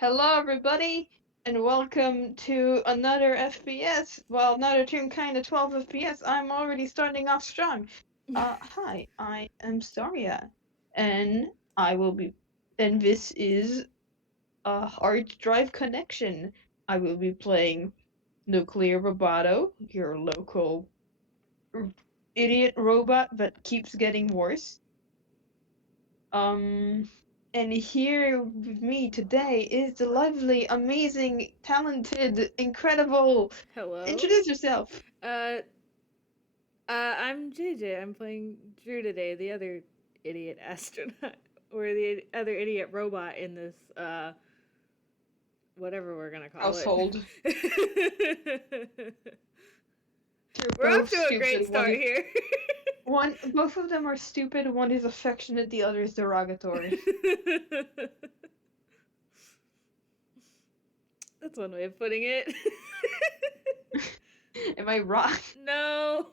Hello, everybody, and welcome to another FPS. Well, another Toonkind of 12 FPS. I'm already starting off strong. Hi, I am Staria, and I will be, and this is a hard drive connection. I will be playing Nuclear Roboto, your local r- idiot robot that keeps getting worse. Um, and here with me today is the lovely, amazing, talented, incredible. Hello. Introduce yourself. Uh, I'm JayJay. I'm playing Drew today, the other idiot astronaut, or the other idiot robot in this, whatever we're gonna call it. Household. They're We're off both to a great stupid. start here. Both of them are stupid. One is affectionate. The other is derogatory. That's one way of putting it. Am I wrong? No,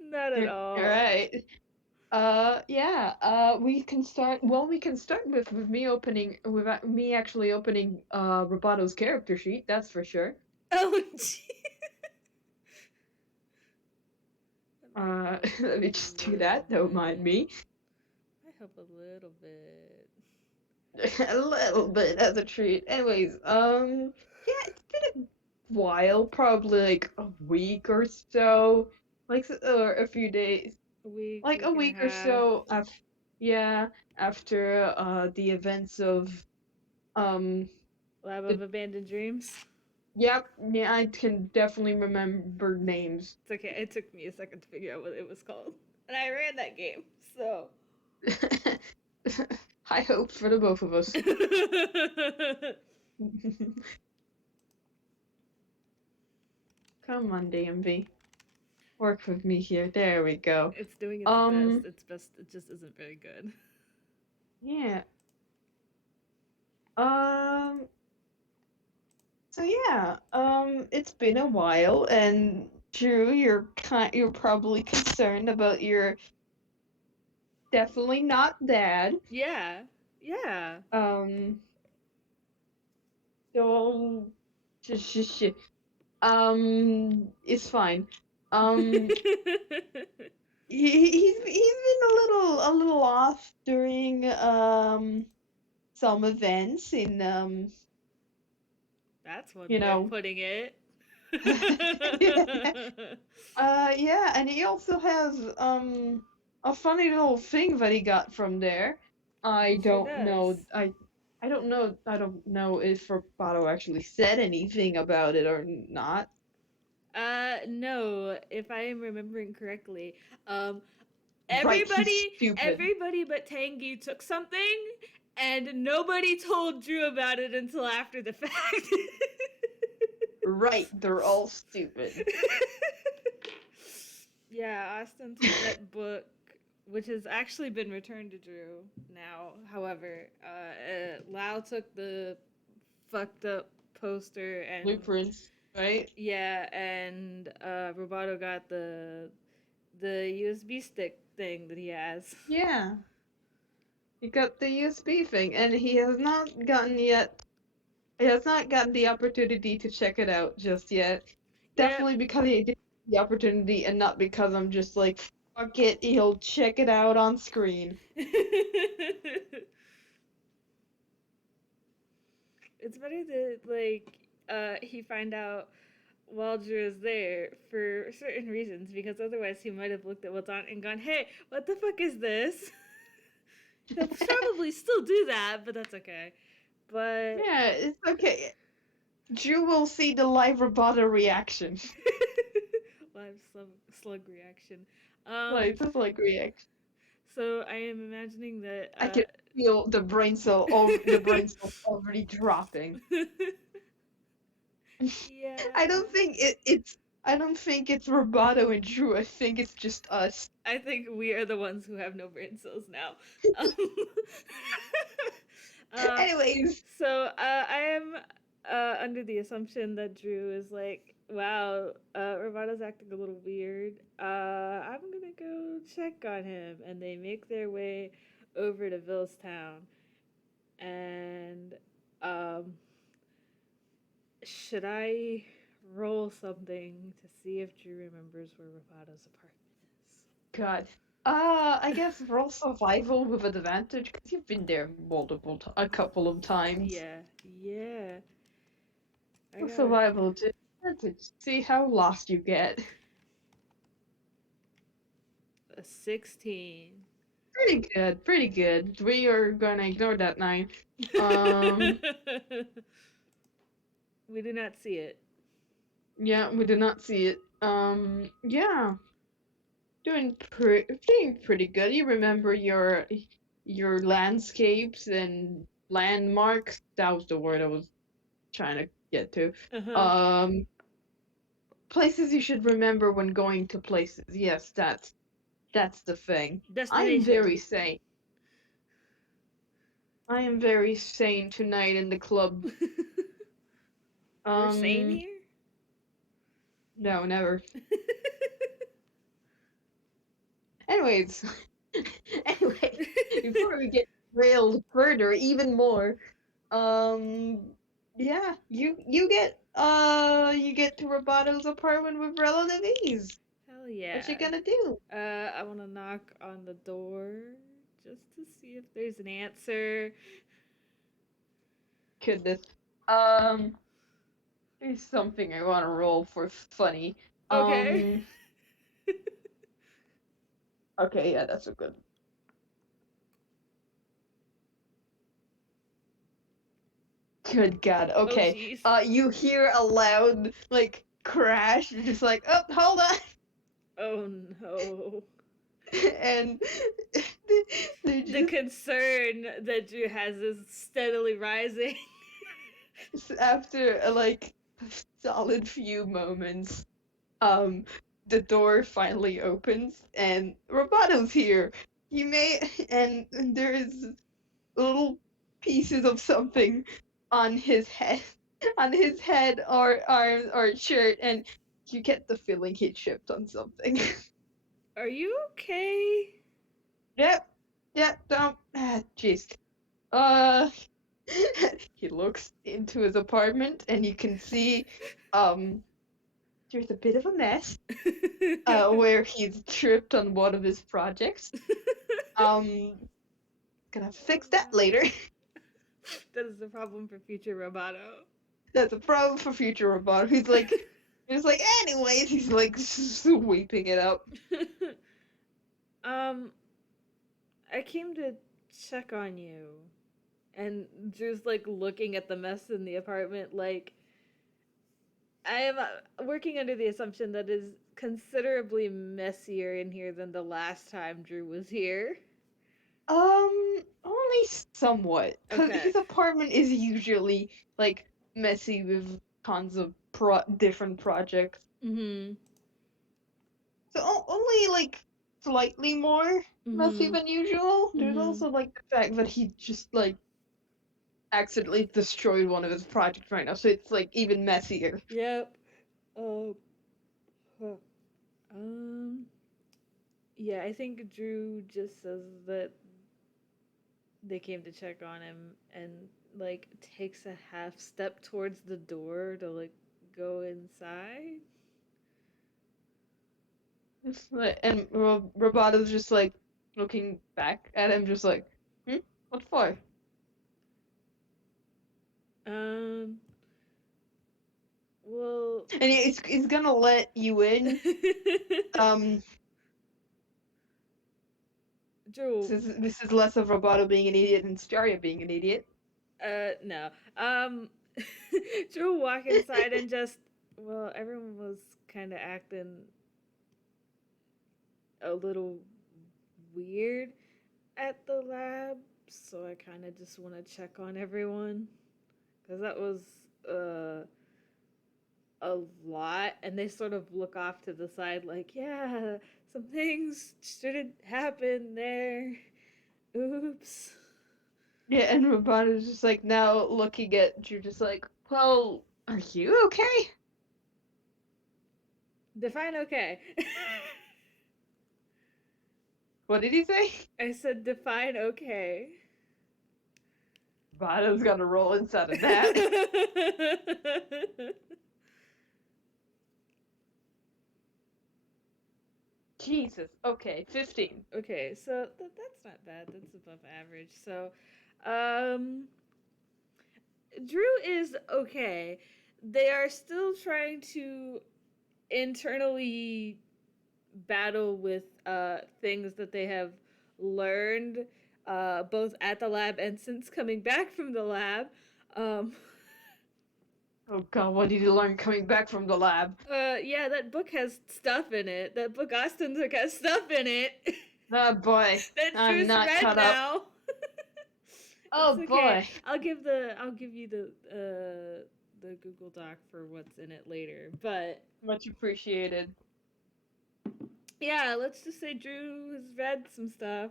not at All all. right. Yeah. We can start. Well, we can start with me opening, with me actually opening Roboto's character sheet. That's for sure. Oh, gee. Let me A just do little that. Don't mind bit. me. I hope a little bit. A little bit as a treat. Anyways, yeah, it's been a while, probably like a week or so, or a few days, A week, like a week and a week or half. so yeah, after the events of um, Lab the of Abandoned Dreams. yep, yeah, I can definitely remember names. It's okay. It took me a second to figure out what it was called. And I ran that game, so. High hopes for the both of us. Come on, DMV. Work with me here. There we go. It's doing its best. Um, Its best. It just isn't very good. yeah. Um, it's been a while, and Drew, you're probably concerned about your definitely not dad. Yeah. Yeah. Um, so it's fine. Um, he's been a little off during some events in That's one you way of know. putting it. Yeah, and he also has a funny little thing that he got from there. I He sure don't does. know. I don't know if Roboto actually said anything about it or not. No, if I am remembering correctly, um, Right, he's stupid. everybody but Tangy took something, and nobody told Drew about it until after the fact. Right, they're all stupid. Yeah, Austin took that book, which has actually been returned to Drew now. However, Lau took the fucked up poster, and Blueprints, right? yeah, and Roboto got the USB stick thing that he has. Yeah, he got the USB thing, and he has not gotten yet. He has not gotten the opportunity to check it out just yet. Yep. Definitely because he didn't have the opportunity and not because I'm just like, fuck it, he'll check it out on screen. It's better that he find out while Drew is there for certain reasons, because otherwise he might have looked at what's on and gone, "Hey, what the fuck is this?" He'll probably still do that, but that's okay. But Yeah, it's okay. Drew will see the live roboto reaction. live slug reaction. Like, just like reaction. So I am imagining that. I can feel the brain cells already dropping. I don't Yeah. think it's Roboto and Drew. I think it's just us. I think we are the ones who have no brain cells now. Um, uh, Anyways, I am under the assumption that Drew is like, wow, Ravada's acting a little weird. I'm gonna go check on him. And they make their way over to Villestown. And Um, should I roll something to see if Drew remembers where Robato's apartment God. I guess roll survival with advantage because you've been there a couple of is? times. Yeah. I Roll got survival to advantage. See how lost you get. a 16. Pretty good, pretty good. We are gonna ignore that 9. Um, We do not see it. yeah, we did not see it. Yeah, doing pretty good. You remember your landscapes and landmarks. That was the word I was trying to get to. Uh huh. Um, places you should remember when going to places. Yes, that's the thing. I'm Destination. very sane. I am very sane tonight in the club. We're sane Um, here? no, never. Anyways, anyways, before we get railed further, even more, um, yeah, you get to Roboto's apartment with relative ease. Hell What you yeah. gonna do? I want to knock on the door just to see if there's an answer. Goodness. Um, there's something I want to roll for funny. Okay. Um, okay, yeah, that's a good. Good God. Oh, Okay. jeez. You hear a loud like crash. You're just like, oh, hold on. Oh, no. And they The just concern that Drew has is steadily rising. after like a solid few moments, um, the door finally opens and Roboto's here. You may and there is little pieces of something on his head, on his head or arms or shirt, and you get the feeling he tripped on something. Are you okay? Yep, yep, don't. Jeez. Uh, he looks into his apartment and you can see, um, there's a bit of a mess, where he's tripped on one of his projects. Um, gonna Oh, fix that no. later. That is the problem for future Roboto. That's a problem for future Roboto. He's like, anyways, he's like sweeping it up. um, I came to check on you. And Drew's like looking at the mess in the apartment, like, I am working under the assumption that is considerably messier in here than the last time Drew was here. Only somewhat, cause Okay. his apartment is usually like messy with tons of different projects. Mhm. So only like slightly more messy Mhm. than usual. There's Mhm. also like the fact that he just like accidentally destroyed one of his projects right now, so it's like even messier. Yep. Oh. Huh. Um. Yeah, I think Drew just says that they came to check on him and like takes a half step towards the door to like go inside. And Roboto's just like looking back at him, just like, what for? Um. Well. And he's gonna let you in. Um, Drew. this is less of Roboto being an idiot and Staria being an idiot. No. Drew walk inside and just, well, everyone was kind of acting a little weird at the lab, so I kind of just want to check on everyone because that was uh a lot, and they sort of look off to the side like, yeah, some things shouldn't happen there. Oops. Yeah, and Roboto's just like now looking at you, just like, well, are you okay? Define okay. What did he say? I said define okay. Roboto's gonna roll inside of that. Jesus. Okay, 15. Okay, so that's not bad. That's above average. So, um, Drew is okay. They are still trying to internally battle with things that they have learned both at the lab and since coming back from the lab. Um, Oh god, what did you learn coming back from the lab? yeah, that book has stuff in it. That book Austin took has stuff in it. Oh boy, That I'm Drew's not read caught up. now. It's Oh okay. boy. I'll give you the Google Doc for what's in it later. But Much appreciated. yeah, let's just say Drew has read some stuff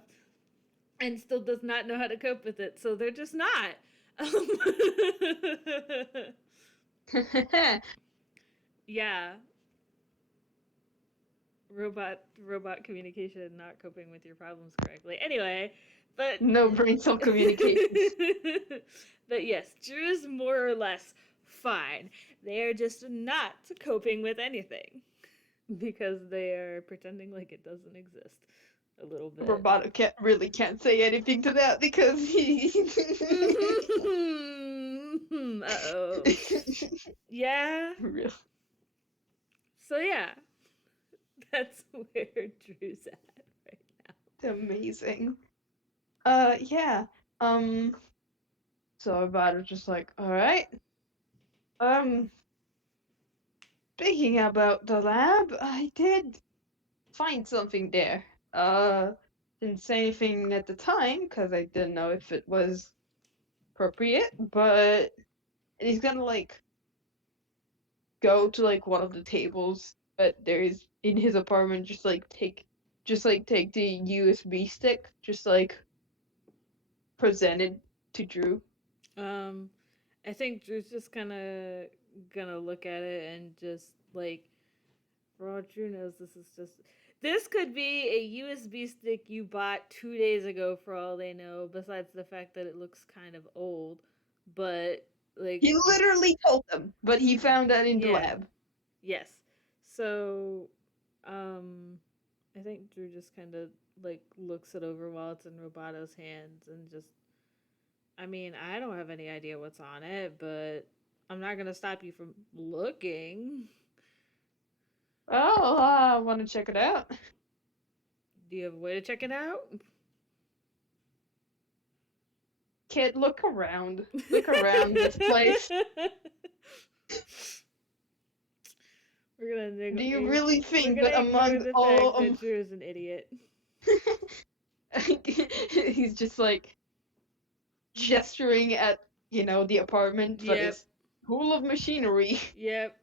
and still does not know how to cope with it. So they're just not. Yeah, robot communication not coping with your problems correctly. Anyway, but No brain cell communication. but yes, Drew's more or less fine. They are just not coping with anything because they are pretending like it doesn't exist a little bit. Roboto can't say anything to that because he. Uh-oh. Yeah. Real. So yeah, that's where Drew's at right now. Amazing. Yeah. Um. So Roboto's just like, all right. Um. Speaking about the lab, I did find something there. Didn't say anything at the time because I didn't know if it was appropriate, but he's gonna like go to like one of the tables that there is in his apartment, just like take the USB stick, just like present it to Drew. Um, I think Drew's just kind of gonna look at it and just like, for all Drew knows, this could be a USB stick you bought 2 days ago. For all they know, besides the fact that it looks kind of old, but like, He literally told them, but he found that in the yeah, lab. yes. So, um, I think Drew just kind of like looks it over while it's in Roboto's hands and just, I mean, I don't have any idea what's on it, but I'm not gonna stop you from looking. Oh, I want to check it out. Do you have a way to check it out? Kid, look around. Look around this place. We're gonna Do you ignore, really we're think gonna that ignore among the all fact that of Drew is an idiot. he's just like gesturing at the apartment that Yep, is full of machinery. yep.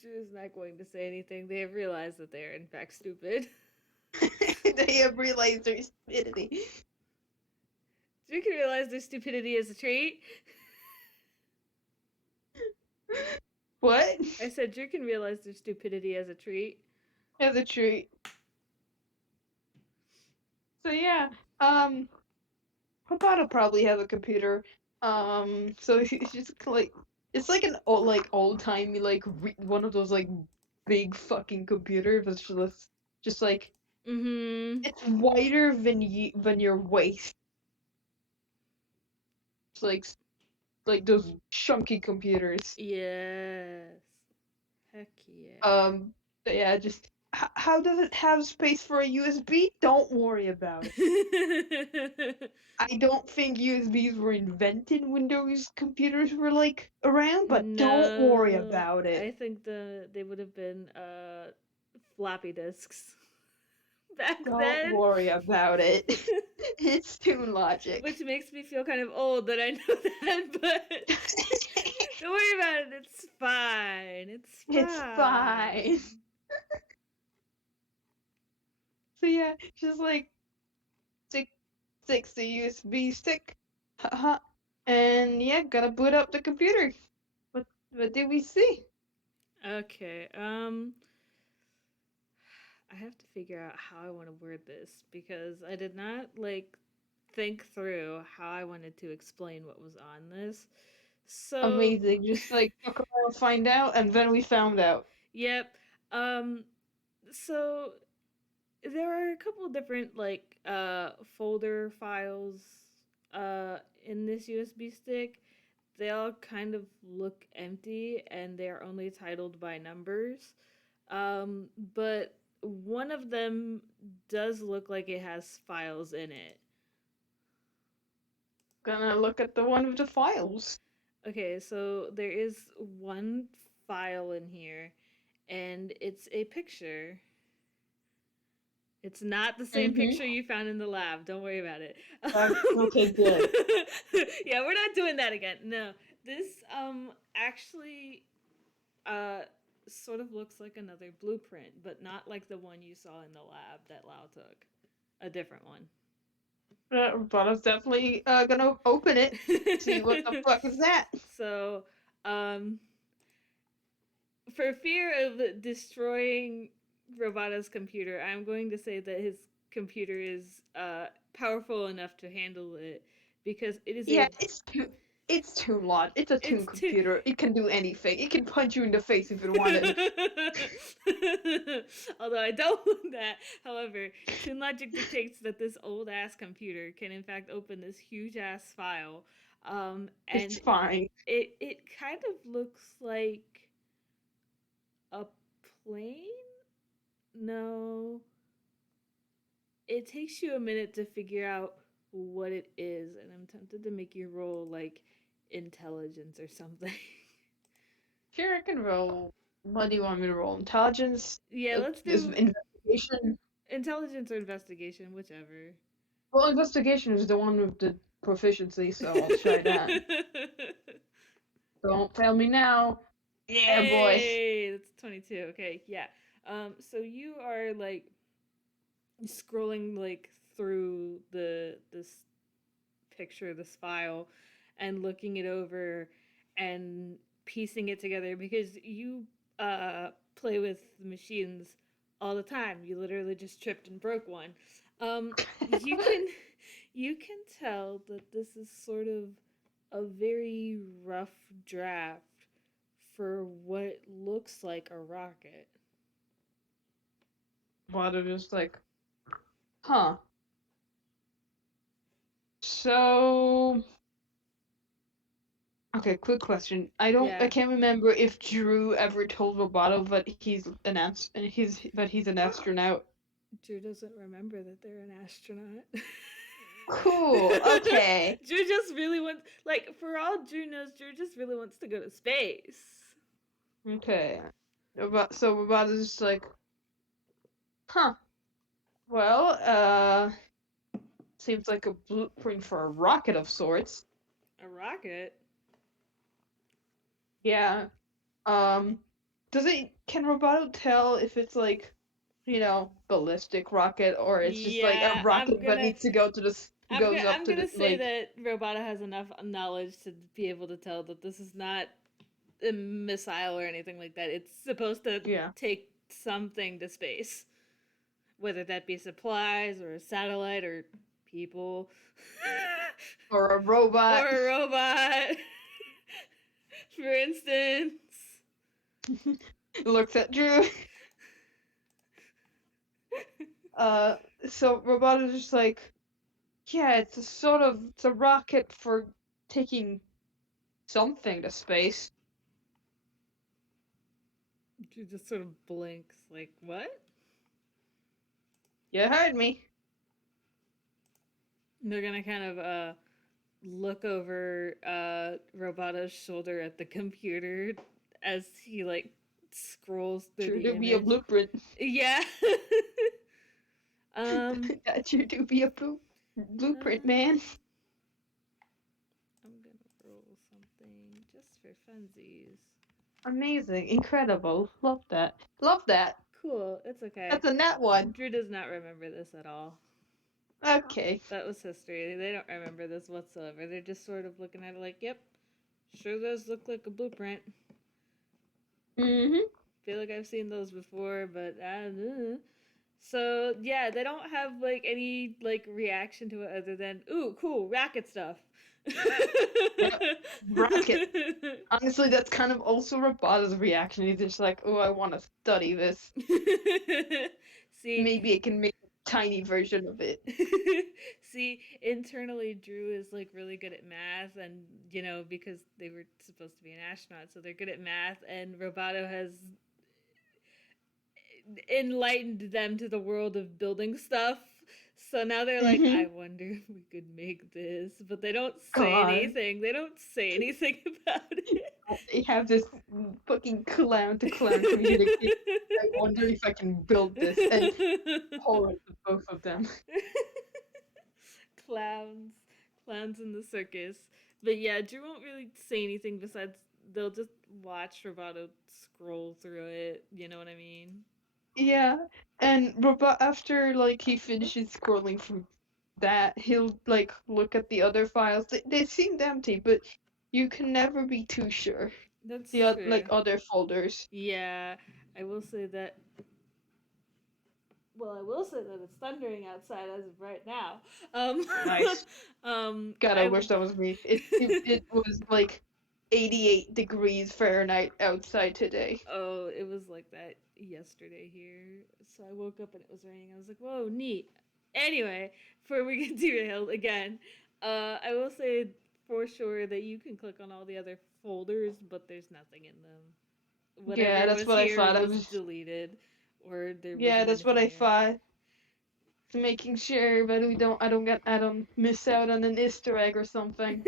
Drew's not going to say anything. They have realized that they are in fact stupid. They have realized their stupidity. Drew can realize their stupidity is a trait. What? I said Drew can realize their stupidity as a treat. As a treat. So yeah, um, Roboto probably has a computer. So he's just like it's like an old timey one of those like big fucking computers, but just like Mm-hmm. it's wider than your waist. It's like those chunky computers. Yes. Heck yeah. But yeah, just how does it have space for a USB? Don't worry about it. I don't think USBs were invented when those computers were like around, but don't worry No, about it. I think they would have been floppy disks back Don't then. worry about it. It's Toon logic. Which makes me feel kind of old that I know that, but don't worry about it. It's fine. It's fine. It's fine. So yeah, just like six the USB stick. Haha. And yeah, gotta boot up the computer. What did we see? Okay. I have to figure out how I want to word this because I did not like think through how I wanted to explain what was on this. So, Amazing. Just like fuck around, find out, and then we found out. yep. Um, so there are a couple of different like folder files in this USB stick. They all kind of look empty and they're only titled by numbers. But one of them does look like it has files in it. Gonna look at the one with the files. Okay, so there is one file in here, and it's a picture. It's not the same Mm-hmm. picture you found in the lab. Don't worry about it. Okay, good. Yeah, we're not doing that again. No, this actually uh sort of looks like another blueprint, but not like the one you saw in the lab that Lao took. A different one. But I was definitely gonna open it. See what the fuck is that? So, um, for fear of destroying Roboto's computer, I'm going to say that his computer is powerful enough to handle it because it is Yeah, a it's Toon Lot. It's a Toon it's too. computer. It can do anything. It can punch you in the face if it wanted. Although I don't want that. However, Toon Logic dictates that this old ass computer can in fact open this huge ass file, It's and fine. it kind of looks like a plane. No, it takes you a minute to figure out what it is, and I'm tempted to make you roll like intelligence or something. Sure, I can roll. What do you want me to roll? Intelligence? Yeah, let's Is do investigation? intelligence or investigation, whichever. Well, investigation is the one with the proficiency, so I'll try that. Don't fail me now. Yeah, boy. Hey, that's 22. Okay, yeah. So you are like scrolling like through this picture, this file, and looking it over and piecing it together because you play with machines all the time. You literally just tripped and broke one. You can you can tell that this is sort of a very rough draft for what looks like a rocket. But it was like, huh. So, okay, quick question. I Yeah, can't remember if Drew ever told Roboto that he's an astronaut. Drew doesn't remember that they're an astronaut. Cool. Okay. Drew just really wants, like, for all Drew knows, Drew just really wants to go to space. Okay. So Roboto's just like, huh. Well, seems like a blueprint for a rocket of sorts. A rocket? Yeah. Um, can Roboto tell if it's like, ballistic rocket or it's just like a Yeah, rocket that needs to go to goes up I'm to gonna the say like, that Roboto has enough knowledge to be able to tell that this is not a missile or anything like that. It's supposed to yeah, take something to space, whether that be supplies or a satellite or people or a robot. or a robot, for instance. Looks at Drew. Uh, so Roboto's just like, yeah, it's a rocket for taking something to space. She just sort of blinks, like, what? You heard me. And they're gonna kind of look over Roboto's shoulder at the computer as he like scrolls through Sure the do be a image. blueprint. Yeah. um, That sure do be a blueprint, man. I'm gonna roll something just for funsies. Amazing, incredible. Love that. Love that. Cool. It's okay. That's a net one. Drew does not remember this at all. Okay. That was history. They don't remember this whatsoever. They're just sort of looking at it like, yep, sure does look like a blueprint. Mm-hmm. Feel like I've seen those before, but So yeah, they don't have like any like reaction to it other than ooh, cool, rocket stuff. Yeah, rocket. Honestly, that's kind of also Roboto's reaction. He's just like, oh, I want to study this. See, Maybe I can make a tiny version of it. see, internally, Drew is like really good at math, and you know because they were supposed to be an astronaut, so they're good at math. And Roboto has enlightened them to the world of building stuff. So now they're like, I Hmm. wonder if we could make this, but they don't say God. anything. They don't say anything about it. They have this fucking clown to clown communication. I wonder if I can build this and horror to both of them. clowns, clowns in the circus. But yeah, Drew won't really say anything besides they'll just watch Roboto scroll through it. You know what I mean? Yeah, and Robot after like he finishes scrolling through that, he'll like look at the other files. They seemed empty, but you can never be too sure. That's The true. like other folders. Yeah, I will say that. Well, I will say that it's thundering outside as of right now. Um, Nice. God, I I wish that was me. It was like 88 degrees Fahrenheit outside today. oh, it was like that yesterday here. So I woke up and it was raining. I was like, whoa, neat. Anyway, before we get derailed again, I will say for sure that you can click on all the other folders, but there's nothing in them. Yeah, Whatever that's was what I here thought. was deleted, or there Yeah, wasn't that's what anything I here. thought. Making sure that I don't miss out on an Easter egg or something.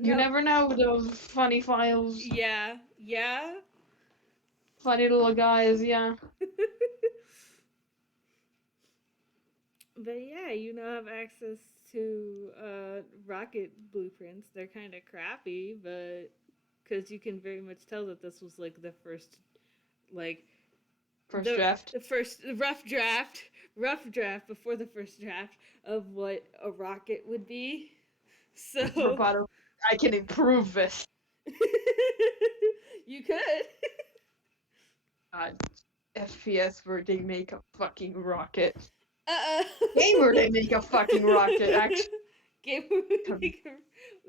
You Nope. never know with those funny files, Yeah, yeah. funny little guys. Yeah, But yeah, you now have access to rocket blueprints. They're kind of crappy, but because you can very much tell that this was like the first, like first draft. the first rough draft before the first draft of what a rocket would be. So Roboto, I can improve this. you could. God, FPS where they make a fucking rocket. Uh Game where oh. they make a fucking rocket. Actually, Game we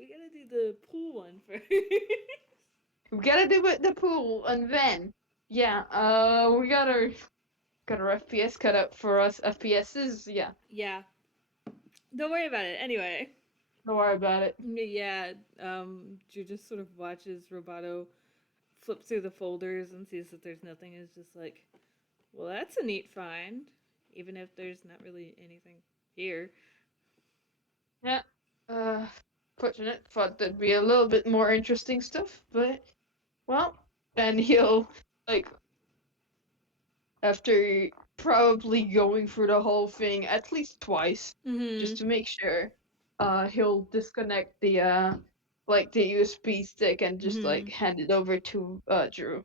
gotta do the pool one first. we gotta do it the pool, and then yeah, we got our FPS cut up for us. FPSs, yeah. Yeah. Don't worry about it. Anyway. Don't worry about it. Yeah, Drew just sort of watches Roboto flip through the folders and sees that there's nothing. Is just like, well, that's a neat find, even if there's not really anything here. Yeah. Uh, Fortunate. Thought there'd be a little bit more interesting stuff, but well, then he'll like after probably going through the whole thing at least twice, just Mm-hmm. to make sure, he'll disconnect the like the USB stick and just Mm-hmm. like hand it over to Drew.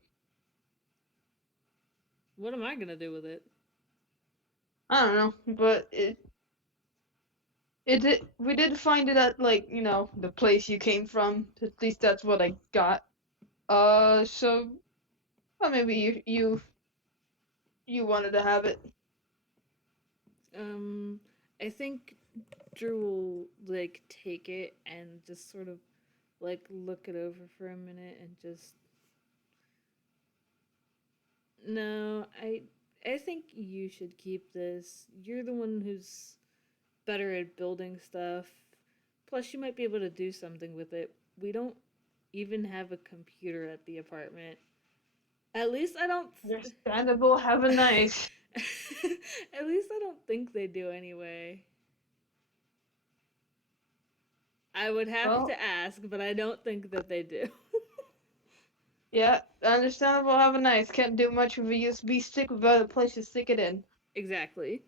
What am I gonna do with it? I don't know, but it did, we did find it at like the place you came from. At least that's what I got. So well, maybe you wanted to have it. Um, I think Drew will like take it and just sort of like look it over for a minute and just no. I think you should keep this. You're the one who's better at building stuff. Plus, you might be able to do something with it. We don't even have a computer at the apartment. At least I don't. Understandable. Have a nice. At least I don't think they do anyway. I would have Well, to ask, but I don't think that they do. yeah, understandable. Have a nice. Can't do much with a USB stick without a place to stick it in. Exactly.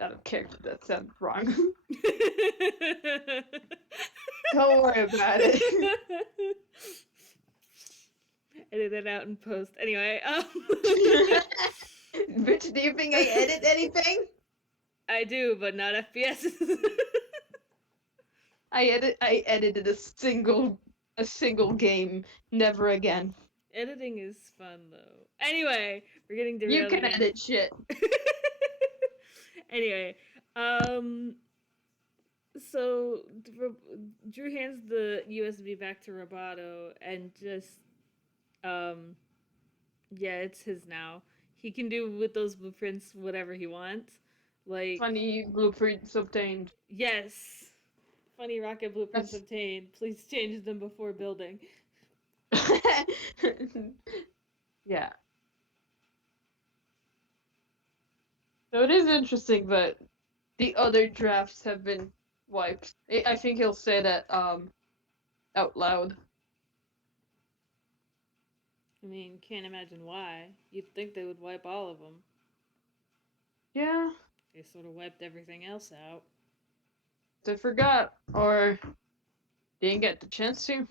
Out of character, that sounded wrong. Don't worry about it. Edit that out in post. Anyway, Bitch, do you think I edit anything? I do, but not FPS. I edited a single game. Never again. Editing is fun though. Anyway, we're getting You derailed can again. edit shit. Anyway, um, so Drew hands the USB back to Roboto and just, um, yeah, it's his now. He can do with those blueprints whatever he wants. Like, Funny blueprints obtained. yes, funny rocket blueprints That's obtained. Please change them before building. yeah. So it is interesting that the other drafts have been wiped. I think he'll say that out loud. I mean, can't imagine why. You'd think they would wipe all of them. Yeah, They sort of wiped everything else out. they forgot or didn't get the chance to.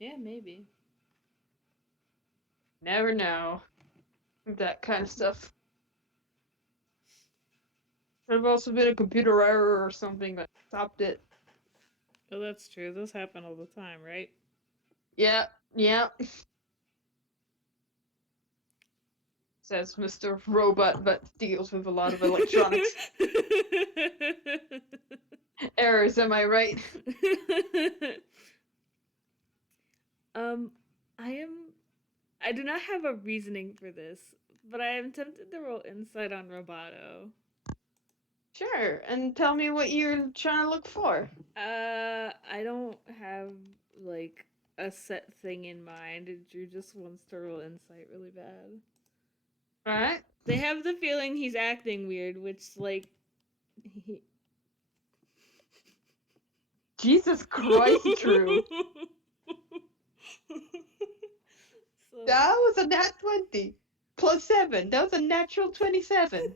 Yeah, maybe. Never know. That kind of stuff. Could have also been a computer error or something that stopped it. Oh, that's true. Those happen all the time, right? Yeah, yeah. Says Mr. Robot that deals with a lot of electronics errors, am I right? um, I am. I do not have a reasoning for this, but I am tempted to roll insight on Roboto. Sure, and tell me what you're trying to look for. I don't have like a set thing in mind. Drew just wants to roll insight really bad. Alright? They have the feeling he's acting weird, which like he... Jesus Christ, Drew. So... That was a nat 20. Plus 7. That was a natural 27.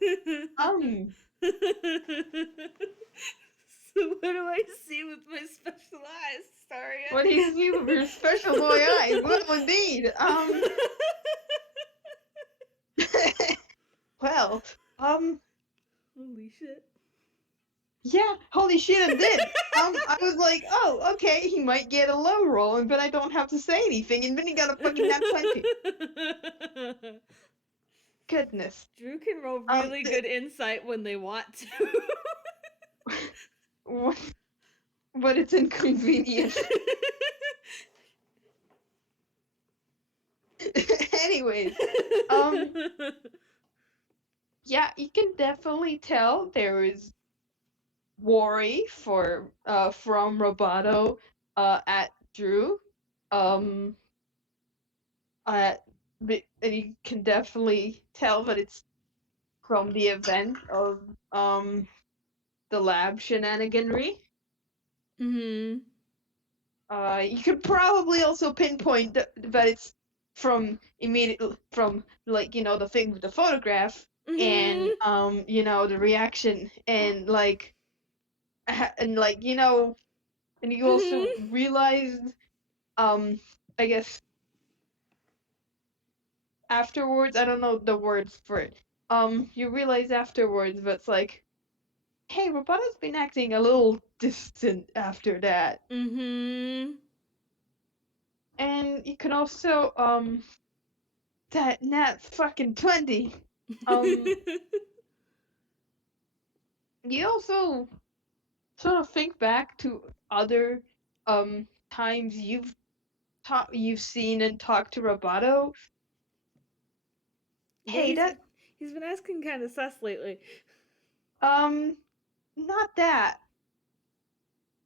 So what do I see with my special eyes, Staria? What do you see with your special boy eyes? Well, indeed. Well, Holy shit. yeah, holy shit, it did. I was like, oh, okay, he might get a low roll, but I don't have to say anything, and then he got a fucking nat 20. Goodness. Drew can roll really good insight when they want to. But it's inconvenient. Anyways, yeah, you can definitely tell there is worry from Roboto at Drew. And you can definitely tell that it's from the event of the lab shenaniganry. Mm-hmm. You could probably also pinpoint that it's from like, you know, the thing with the photograph and you know, the reaction and like you know, and you also realized I guess afterwards, I don't know the words for it. You realize afterwards that it's like, hey, Roboto's been acting a little distant after that. Mm-hmm. And you can also that nat fucking 20. You also sort of think back to other times you've seen and talked to Roboto. Yeah, Hey, he's been asking kind of sus lately. not that.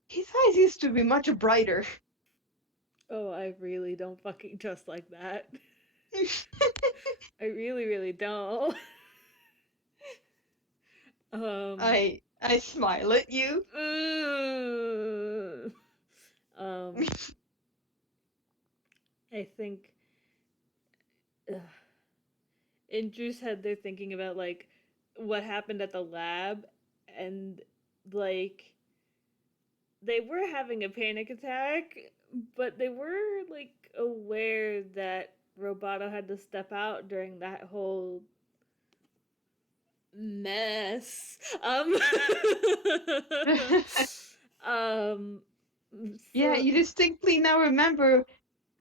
His eyes used to be much brighter. Oh, I really don't fucking trust like that. I really, really don't. I smile at you. Um, I think in Drew's head they're thinking about like what happened at the lab, and like they were having a panic attack, but they were like aware that Roboto had to step out during that whole mess. um Yeah, so you distinctly now remember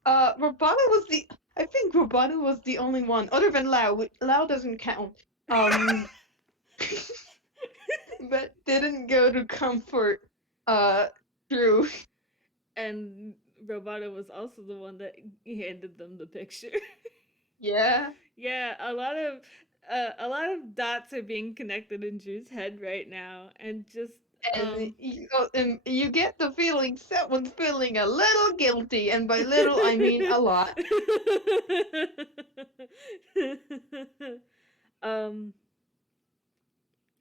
I think Roboto was the only one, other than Lao. Lao doesn't count. Um, but didn't go to comfort, Drew. And Roboto was also the one that handed them the picture. Yeah. Yeah, a lot of dots are being connected in Drew's head right now, and just And um. you get the feeling someone's feeling a little guilty, and by little I mean a lot. um,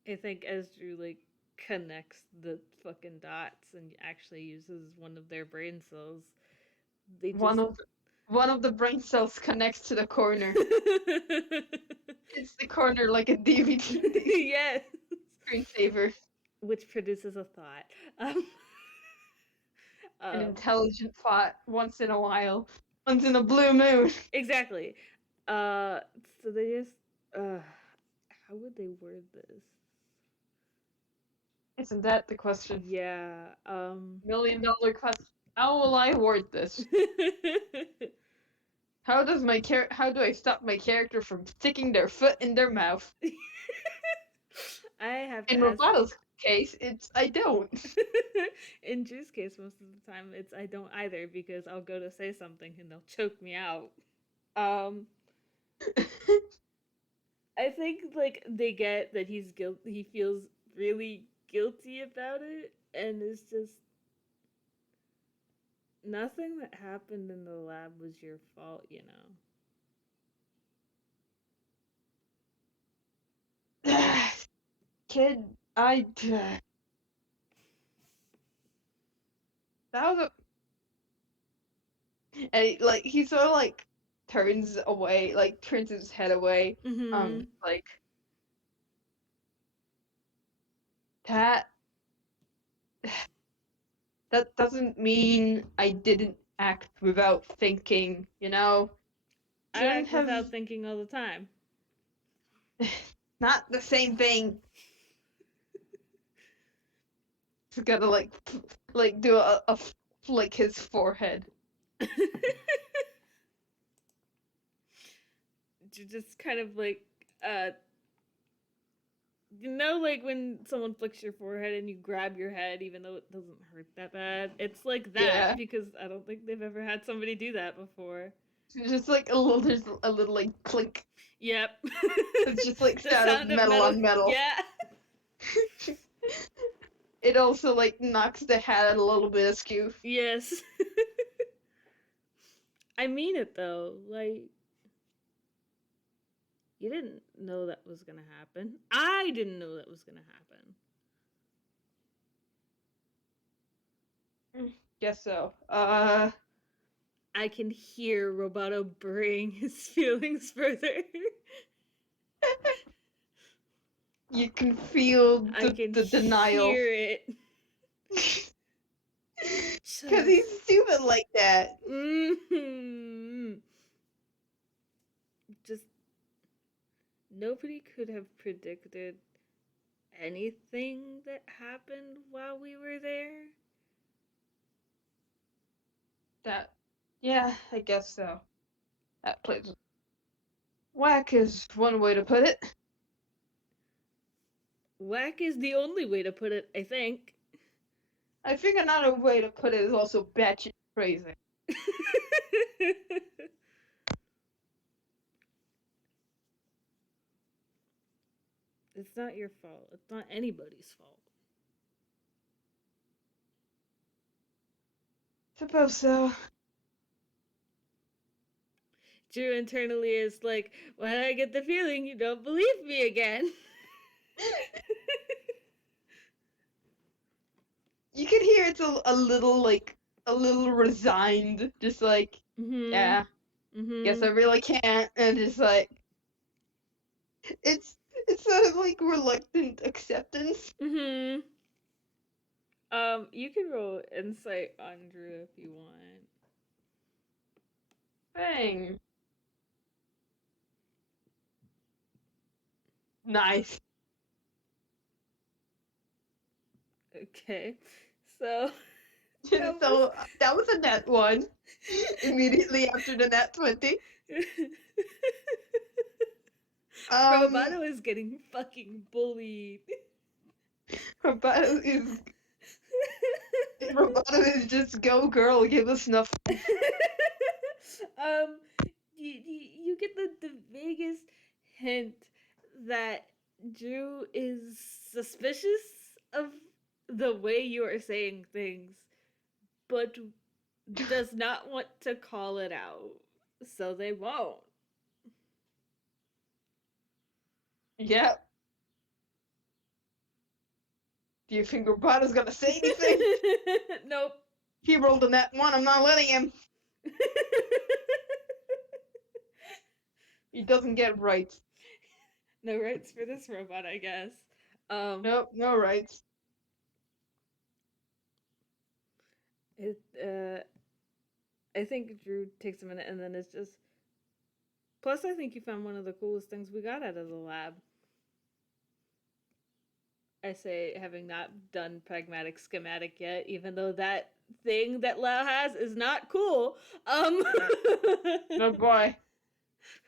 I think as Drew like connects the fucking dots and actually uses one of their brain cells, they One just of one of the brain cells connects to the corner. It's the corner like a DVD yes, screensaver. which produces a thought. Um, An um, intelligent thought once in a while. Once in a blue moon. exactly. Uh, so they just how would they word this? Isn't that the question? Yeah. $1 million question. How will I word this? How do I stop my character from sticking their foot in their mouth? I have In to ask this. Roboto's case, it's I don't. In Drew's case, most of the time, it's I don't either because I'll go to say something and they'll choke me out. Um, I think like they get that he's guilty. He feels really guilty about it, and it's just nothing that happened in the lab was your fault, you know. Kid, that was like he sort of like turns away, like turns his head away. Mm-hmm. Like that that doesn't mean I didn't act without thinking, you know? I Shouldn't act have. without thinking all the time. Not the same thing. He's gotta like do a flick his forehead. Just kind of like uh like when someone flicks your forehead and you grab your head even though it doesn't hurt that bad. It's like that Yeah. because I don't think they've ever had somebody do that before. Just like a little, there's a little like clink. Yep. It's just like The sound of sound of metal metal. on metal. Yeah. It also like knocks the hat a little bit askew. Yes. I mean it though. Like you didn't know that was going to happen. I didn't know that was going to happen. Guess so. I can hear Roboto burying his feelings further. You can feel I can the denial. hear it. Cause he's stupid like that. Mm-hmm. Just nobody could have predicted anything that happened while we were there. That, yeah, I guess so. That plays. Whack is one way to put it. Whack is the only way to put it, I think. I think another way to put it is also batshit crazy. It's not your fault. It's not anybody's fault. Suppose so. Drew internally is like, why do I get the feeling you don't believe me again? You can hear it's a little like a little resigned, just like, Mm-hmm. yeah, guess Mm-hmm. I really can't, and just like it's it's sort of like reluctant acceptance. Mm-hmm. You can roll insight on Drew if you want. Thing. Nice. Okay. So That was So that was a net one. Immediately after the net 20. Um, Roboto is getting fucking bullied. Roboto is Roboto is just go girl, give us nothing. um, you get the vaguest hint that Drew is suspicious of the way you are saying things, but does not want to call it out, so they won't. Yep. Do you think Roboto's gonna say anything? Nope. He rolled a net one, I'm not letting him. He doesn't get rights. No rights for this robot, I guess. Um, Nope, no rights. it. I think Drew takes a minute, and then it's just. Plus, I think you found one of the coolest things we got out of the lab. I say, having not done pragmatic schematic yet, even though that thing that Lau has is not cool. No boy.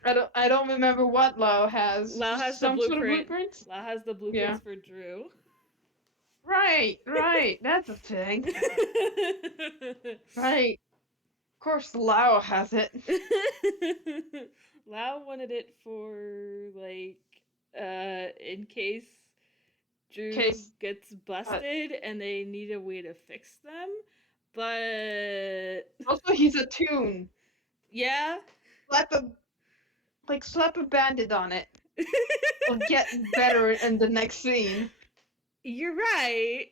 I don't remember what Lau has. Lau has the Some sort of blueprint. blueprints? Lau has the blueprints Yeah. for Drew. Right. That's a thing. Right. Of course Lau has it. Lau wanted it for like in case Drew Case gets busted and they need a way to fix them. But also he's a toon. yeah. Slap a slap a bandit on it. It'll get better in the next scene. You're right.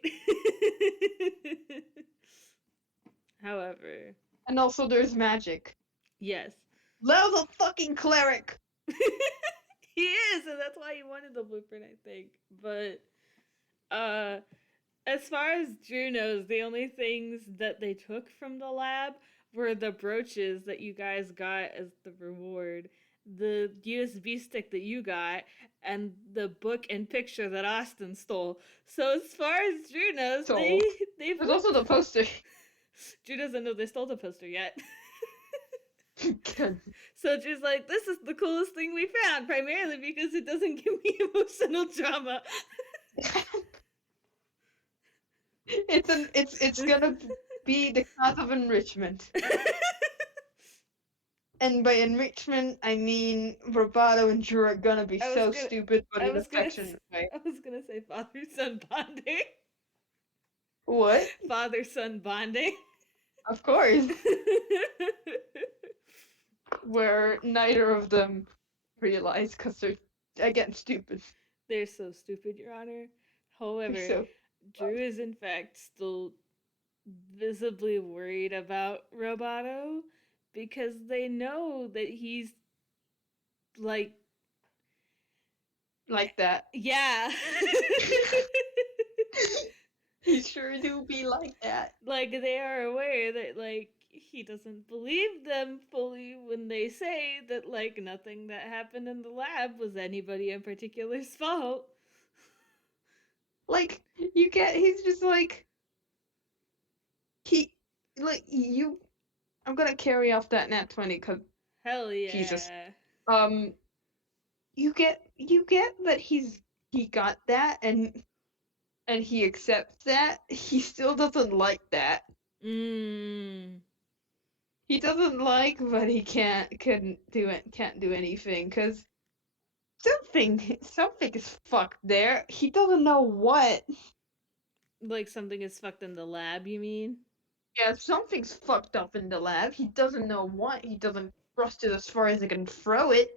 However, And also there's magic. yes. Lau's a fucking cleric. He is, and that's why he wanted the blueprint, I think. But as far as Drew knows, the only things that they took from the lab were the brooches that you guys got as the reward, the USB stick that you got, and the book and picture that Austin stole. So as far as Drew knows, So they've there's also the poster. Drew doesn't know they stole the poster yet. Good. So Drew's like, this is the coolest thing we found, primarily because it doesn't give me emotional drama. It's gonna be the cause of enrichment. And by enrichment, I mean Roboto and Drew are gonna be so stupid, but in a affectionate way. I was gonna say father son bonding. What? Father son bonding. Of course. Where neither of them realize because they're again stupid. They're so stupid, Your Honor. However, So Drew is in fact still visibly worried about Roboto because they know that he's like that. yeah. He sure do be like that. Like they are aware that like he doesn't believe them fully when they say that like nothing that happened in the lab was anybody in particular's fault. Like you get, he's just like he like you. I'm gonna carry off that nat 20 because Hell yeah. Jesus. You get that he got that and he accepts that. He still doesn't like that. Mm. He doesn't like, but he can't do anything because something is fucked there. He doesn't know what. Like something is fucked in the lab, you mean? Yeah, something's fucked up in the lab. He doesn't know what. He doesn't thrust it as far as he can throw it.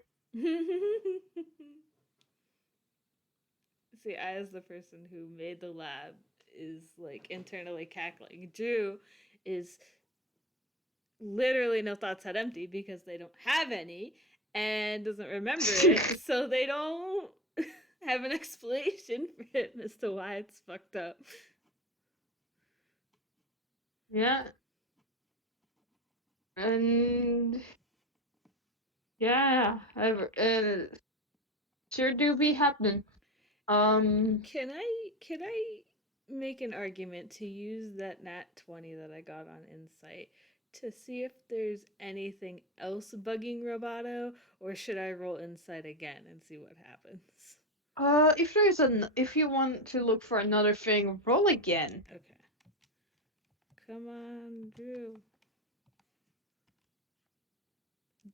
See, I, as the person who made the lab, is like internally cackling. Drew is literally no thoughts had empty because they don't have any and doesn't remember it, so they don't have an explanation for it as to why it's fucked up. Yeah. And yeah, sure do be happening. Can I make an argument to use that nat 20 that I got on Insight to see if there's anything else bugging Roboto, or should I roll Insight again and see what happens? If you want to look for another thing, roll again. Okay. Come on, Drew.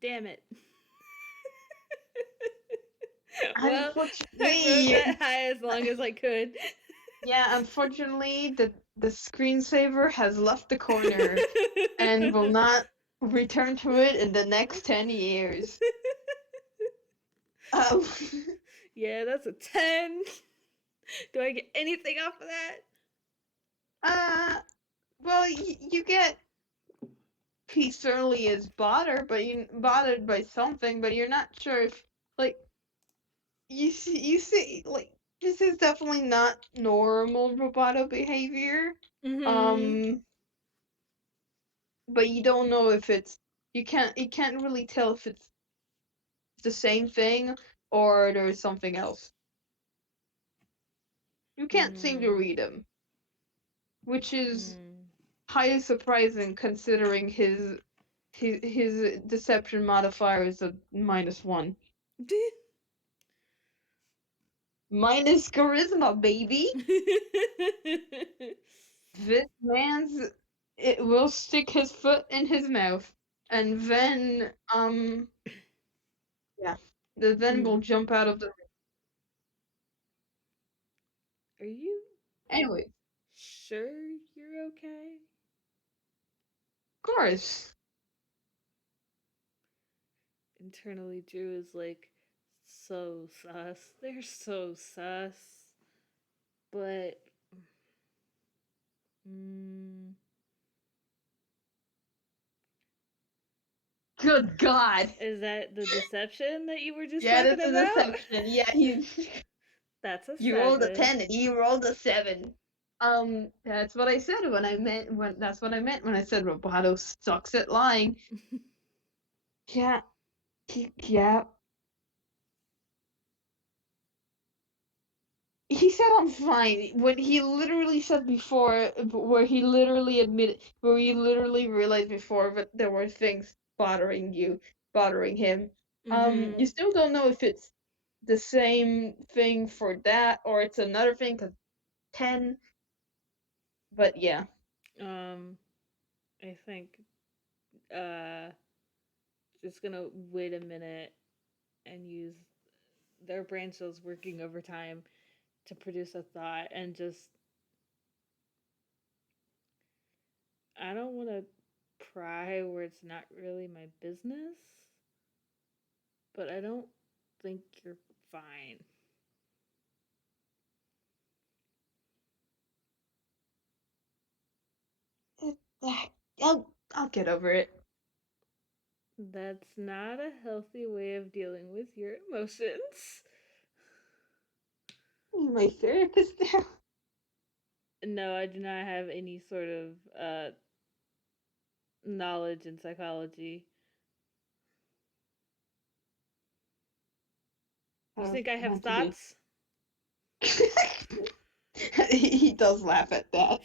Damn it. Well, I rode Unfortunately, that high as long as I could. yeah, unfortunately, the screensaver has left the corner and will not return to it in the next 10 years. Um, Yeah, that's a 10. Do I get anything off of that? uh, well, you get he certainly is bothered by something, but you're not sure if like you see like this is definitely not normal Roboto behavior. Mm-hmm. Um, but you don't know if it's you can't really tell if it's the same thing or there's something else. You can't seem to Mm. read him, which is Mm. highly surprising considering his deception modifier is a -1. Minus charisma, baby. This man's it will stick his foot in his mouth, and then yeah, then will Mm. jump out of the. Are you Anyway, sure you're okay? of course. Internally, Drew is like, so sus. They're so sus. But, mm, Good God. is that the deception that you were just Yeah, talking that's a about? deception. Yeah, he That's a you rolled a 7. 10 and he rolled a 7. That's what I said when I meant when that's what I meant when I said Roboto sucks at lying. Yeah, yeah. He said I'm fine when he literally said before, where he literally admitted, where he literally realized before that there were things bothering him. You Mm-hmm. still don't know if it's the same thing for that or it's another thing. Cause 10, but yeah. Um, I think, uh, just gonna wait a minute and use their brain cells working overtime to produce a thought and just, I don't want to pry where it's not really my business, but I don't think you're fine. I'll get over it. That's not a healthy way of dealing with your emotions. You my therapist now. No, I do not have any sort of knowledge in psychology. You think I have Meant to be. thoughts? He does laugh at that.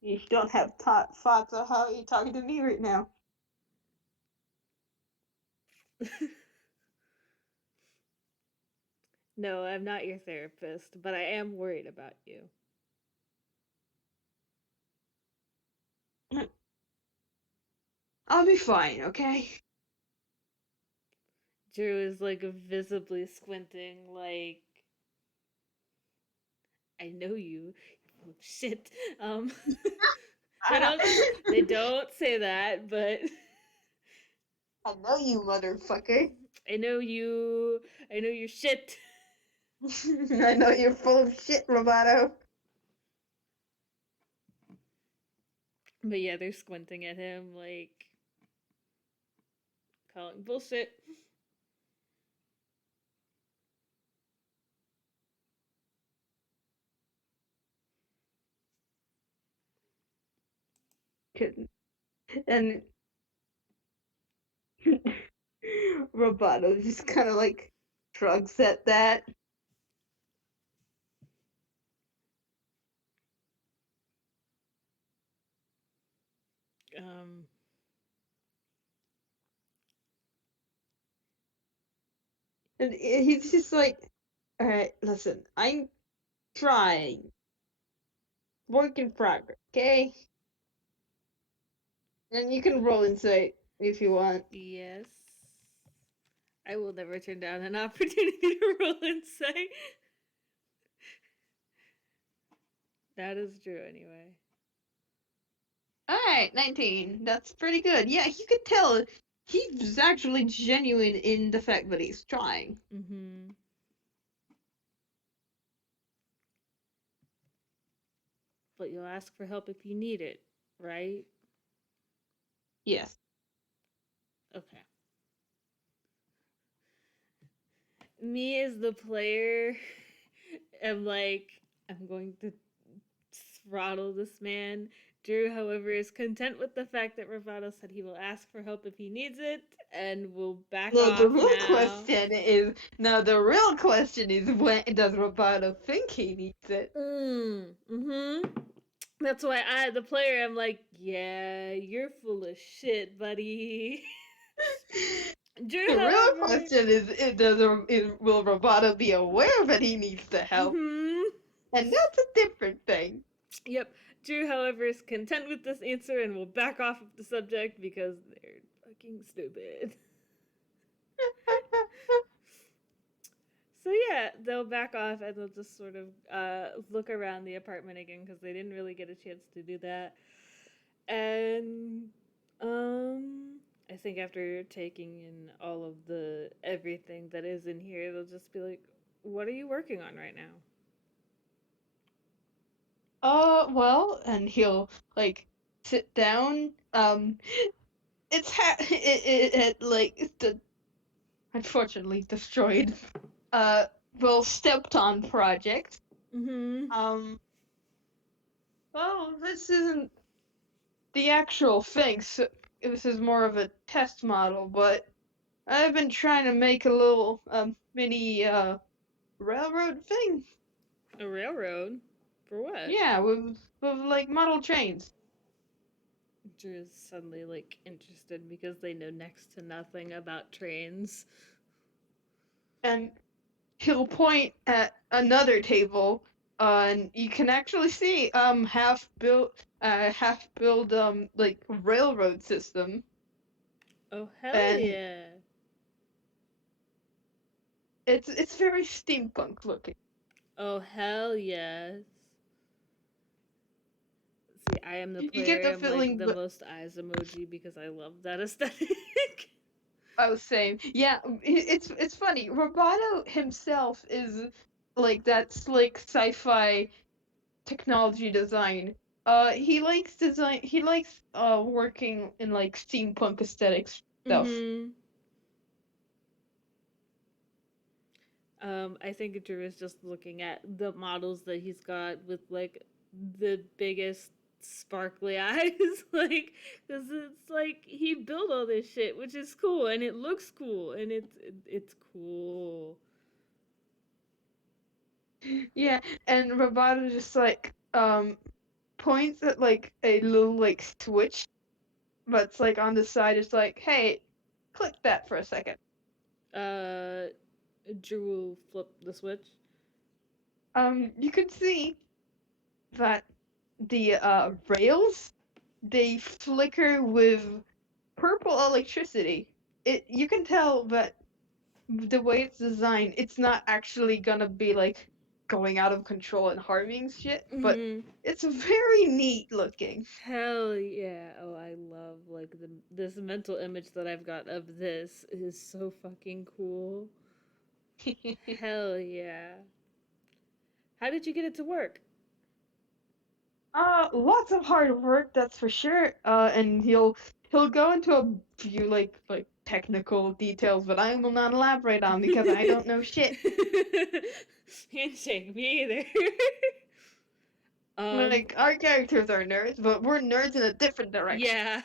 You don't have thoughts of how you're talking to me right now. No, I'm not your therapist, but I am worried about you. I'll be fine, okay? Drew is like visibly squinting, like, I know you. Shit. Um, they don't. They don't say that, but I know you, motherfucker. I know you. I know your shit. I know you're full of shit, Roboto. But yeah, they're squinting at him, like calling bullshit. And Roboto just kind of like shrugs at that. Um, And he's just like, alright, listen, I'm trying. Work in progress, okay? And you can roll insight if you want. yes. I will never turn down an opportunity to roll insight. That is true, anyway. Alright, 19. That's pretty good. Yeah, you could tell he's actually genuine in the fact that he's trying. Mm-hmm. But you'll ask for help if you need it, right? Yes. Okay. Me as the player am like, I'm going to throttle this man. Drew, however, is content with the fact that Roboto said he will ask for help if he needs it and will back No, off now. the real question is when does Roboto think he needs it? Mm-hmm. That's why I, the player, am like, yeah, you're full of shit, buddy. Drew, The real however, question will Roboto be aware that he needs the help? mm-hmm. And that's a different thing. Yep. Drew, however, is content with this answer and will back off of the subject because they're fucking stupid. So yeah, they'll back off and they'll just sort of look around the apartment again because they didn't really get a chance to do that. And I think after taking in all of the everything that is in here, they'll just be like, "What are you working on right now?" Well, and he'll like sit down. It like it's the unfortunately destroyed. Well stepped on project. Mm-hmm. Um, well, this isn't the actual thing. So this is more of a test model, but I've been trying to make a little mini railroad thing. A railroad? For what? Yeah, with like model trains. Drew's suddenly like interested because they know next to nothing about trains. And he'll point at another table, and you can actually see half built like railroad system, Oh hell and yeah! it's very steampunk looking. Oh hell yes! See, I am the You get player. the I'm like feeling the that most eyes emoji because I love that aesthetic. oh same yeah. It's funny. Roboto himself is like that slick sci-fi technology design. He likes design. He likes working in like steampunk aesthetics stuff. Mm-hmm. I think Drew is just looking at the models that he's got with like the biggest sparkly eyes, like because it's like he built all this shit, which is cool and it looks cool and it's cool. Yeah, and Roboto just like points at like a little like switch, but it's like on the side. It's like, hey, click that for a second. Uh, Drew will flip the switch. You can see that the rails they flicker with purple electricity. You can tell that the way it's designed, it's not actually gonna be like going out of control and harming shit, but Mm-hmm. it's very neat looking. Hell yeah! Oh, I love like this mental image that I've got of this is so fucking cool. Hell yeah! How did you get it to work? Lots of hard work, that's for sure. And he'll go into a few like technical details, but I will not elaborate on because I don't know shit. Handshake me either. Um, Like our characters are nerds, but we're nerds in a different direction. yeah,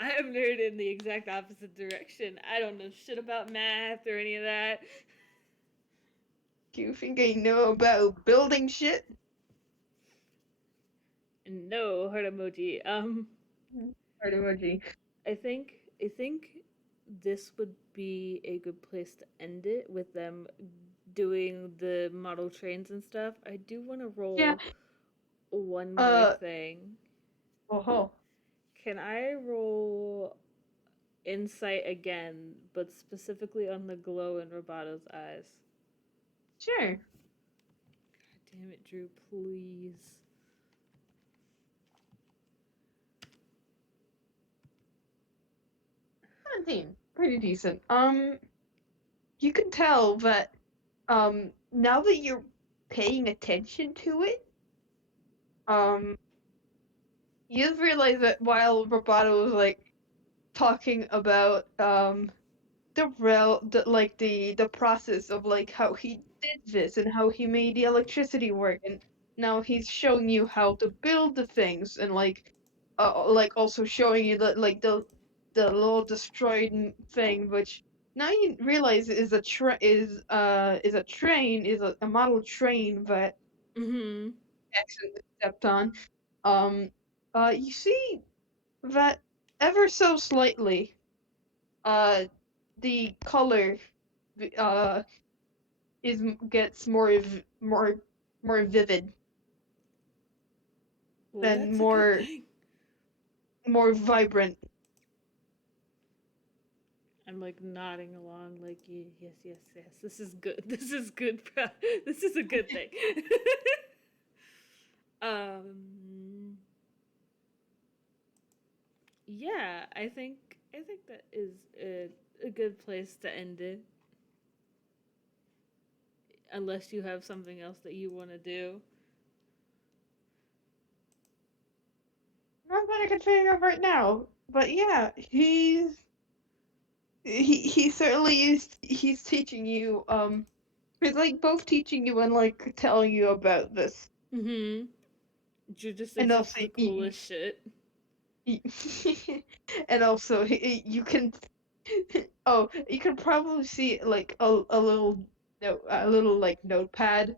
I am nerd in the exact opposite direction. I don't know shit about math or any of that. You think I know about building shit? No heart emoji. Heart emoji. I think this would be a good place to end it with them doing the model trains and stuff. I do want to Yeah. roll one more Uh. thing. Oh. Can I roll insight again, but specifically on the glow in Roboto's eyes? Sure. God damn it, Drew, please. 17. Pretty decent. You can tell that now that you're paying attention to it, um you've realized that while Roboto was like talking about the process of like how he did this and how he made the electricity work, and now he's showing you how to build the things, and like also showing you the little destroyed thing, which now you realize is a train, a model train that Mm-hmm. accidentally stepped on. um you see that ever so slightly, uh the color uh gets more vivid, Well, and that's a good thing. more vibrant. I'm like nodding along, like, yes, yes, yes. This is good. This is good. This is a good thing. um, yeah, I think that is a good place to end it. Unless you have something else that you want to do. Not that I can think of right now, but yeah, he certainly is. He's teaching you. He's like both teaching you and like telling you about this, Mm-hmm. Drew just and thinks it's also the coolest shit. he- and also you can oh, you can probably see like a little note, a little like notepad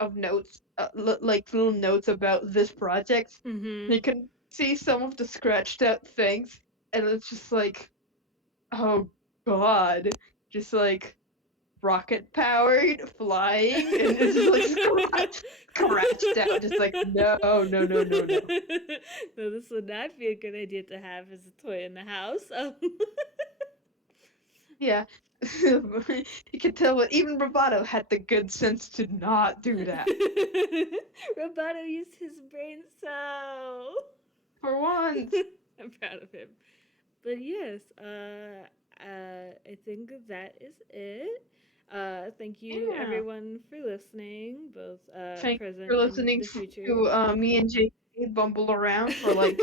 of notes, like little notes about this project. Mm-hmm. You can see some of the scratched out things, and it's just like, oh god, just like rocket powered, flying, and it's just like scratched out, just like no, no, no, no, no. No, this would not be a good idea to have as a toy in the house. Yeah. You can tell that even Roboto had the good sense to not do that. Roboto used his brain so. For once. I'm proud of him. But yes, I think that is it. Thank you Yeah. everyone for listening, both Thank you present for and listening the future. to me and JayJay bumble around for like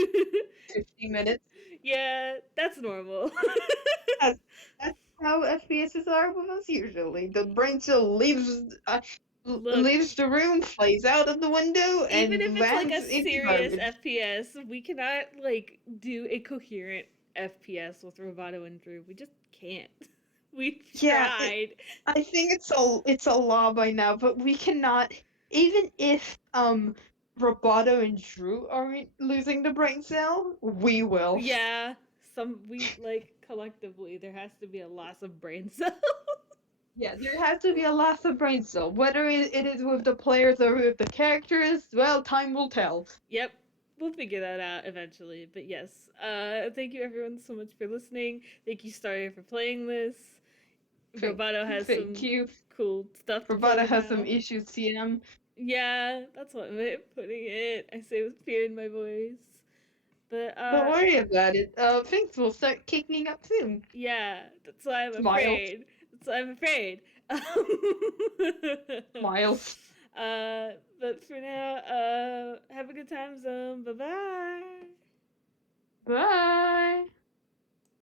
50 minutes. Yeah, that's normal. That's, that's how FPSs are with us usually. The brain cell Look, leaves the room, flies out of the window, even if and it's like a lands in the serious garbage. FPS, we cannot like do a coherent FPS with Roboto and Drew. We just can't. We've Yeah, tried. I think it's a law by now, but we cannot, even if Roboto and Drew aren't losing the brain cell, we will. Yeah, some we like collectively there has to be a loss of brain cells. Yeah, there has to be a loss of brain cell. Whether it is with the players or with the characters, well, time will tell. Yep. We'll figure that out eventually. But yes, thank you everyone so much for listening. Thank you, Staria, for playing this. Thank, Roboto has thank some you. cool stuff to play Roboto with has some now. issues, CM. Yeah, that's what I'm putting it. I say with fear in my voice. But Don't worry about it. Things will start kicking up soon. yeah, that's why I'm Smile, afraid. That's why I'm afraid. smiles. But for now, have a good time zone. Bye bye. Bye.